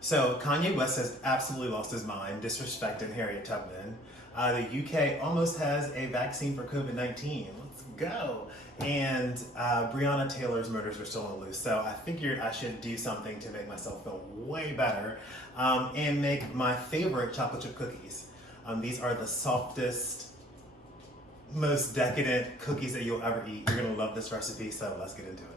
So Kanye West has absolutely lost his mind, disrespecting Harriet Tubman. The UK almost has a vaccine for COVID-19. Let's go. And Breonna Taylor's murders are still on the loose. So I figured I should do something to make myself feel way better and make my favorite chocolate chip cookies. These are the softest, most decadent cookies that you'll ever eat. You're gonna love this recipe, so let's get into it.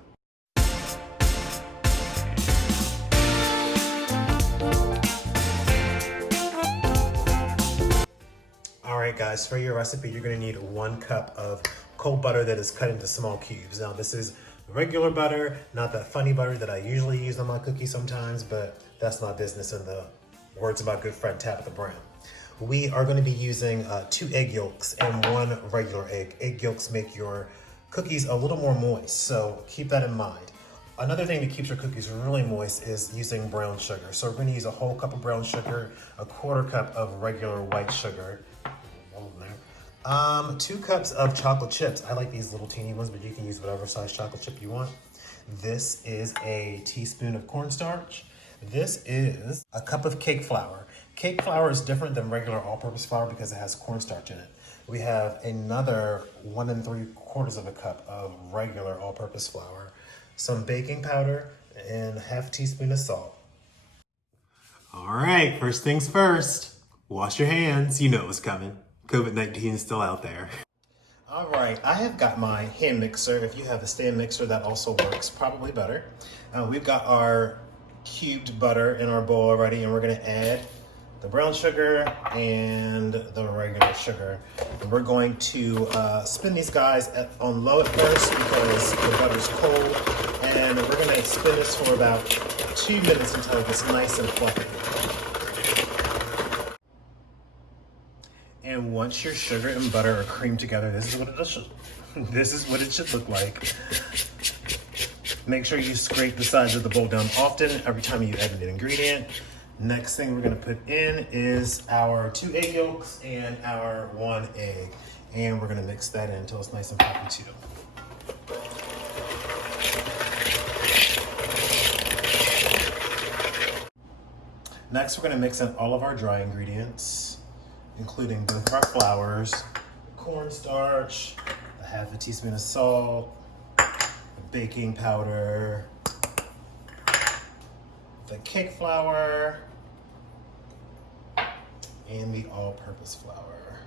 Alright guys, for your recipe you're going to need 1 cup of cold butter that is cut into small cubes. Now this is regular butter, not that funny butter that I usually use on my cookies sometimes, but that's my business in the words of my good friend Tabitha Brown. We are going to be using 2 egg yolks and 1 regular egg. Egg yolks make your cookies a little more moist, so keep that in mind. Another thing that keeps your cookies really moist is using brown sugar. So we're going to use a whole cup of brown sugar, a 1/4 cup of regular white sugar, 2 cups of chocolate chips. I like these little teeny ones, but you can use whatever size chocolate chip you want. This is a teaspoon of cornstarch. This is a cup of cake flour. Cake flour is different than regular all-purpose flour because it has cornstarch in it. We have another 1 3/4 of a cup of regular all-purpose flour, some baking powder, and a 1/2 teaspoon of salt. All right, first things first, wash your hands. You know what's coming. COVID-19 is still out there. All right, I have got my hand mixer. If you have a stand mixer, that also works, probably better. We've got our cubed butter in our bowl already, and we're gonna add the brown sugar and the regular sugar. And we're going to spin these guys on low at first because the butter's cold. And we're gonna spin this for about 2 minutes until it gets nice and fluffy. And once your sugar and butter are creamed together, this is what it should look like. Make sure you scrape the sides of the bowl down often every time you add an ingredient. Next thing we're gonna put in is our 2 egg yolks and our 1 egg. And we're gonna mix that in until it's nice and poppy too. Next, we're gonna mix in all of our dry ingredients, including both our flours, cornstarch, a 1/2 teaspoon of salt, baking powder, the cake flour, and the all-purpose flour.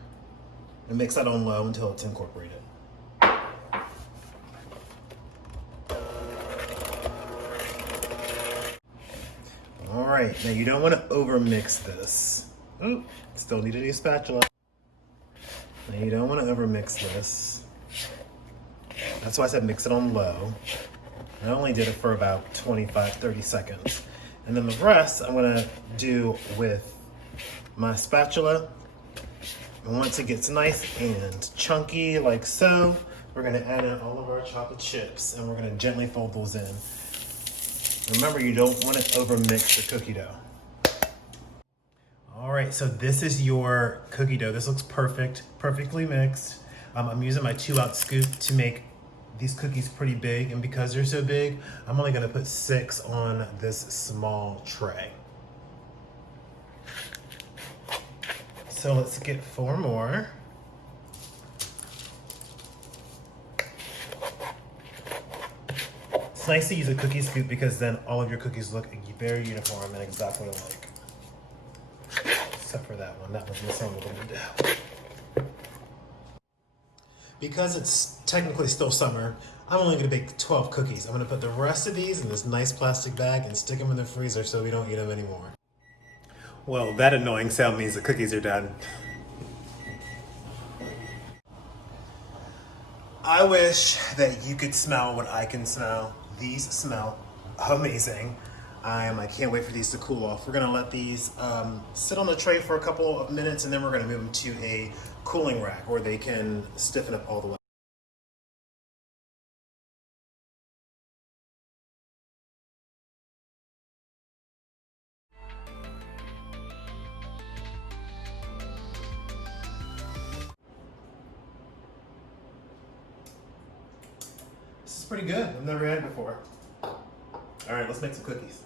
And mix that on low until it's incorporated. All right, now you don't want to over-mix this. Ooh, still need a new spatula. Now you don't want to over-mix this. That's why I said mix it on low. I only did it for about 25-30 seconds. And then the rest I'm gonna do with my spatula. And once it gets nice and chunky like so, we're gonna add in all of our chocolate chips and we're gonna gently fold those in. Remember, you don't want to over-mix the cookie dough. All right, so this is your cookie dough. This looks perfect, perfectly mixed. I'm using my 2-ounce scoop to make these cookies pretty big, and because they're so big, I'm only gonna put 6 on this small tray. So let's get 4 more. It's nice to use a cookie scoop because then all of your cookies look very uniform and exactly alike. Except for that one. That one's missing a little bit. Because it's technically still summer, I'm only gonna bake 12 cookies. I'm gonna put the rest of these in this nice plastic bag and stick them in the freezer so we don't eat them anymore. Well, that annoying sound means the cookies are done. I wish that you could smell what I can smell. These smell amazing. I can't wait for these to cool off. We're gonna let these sit on the tray for a couple of minutes and then we're gonna move them to a cooling rack where they can stiffen up all the way. This is pretty good. I've never had it before. All right, let's make some cookies.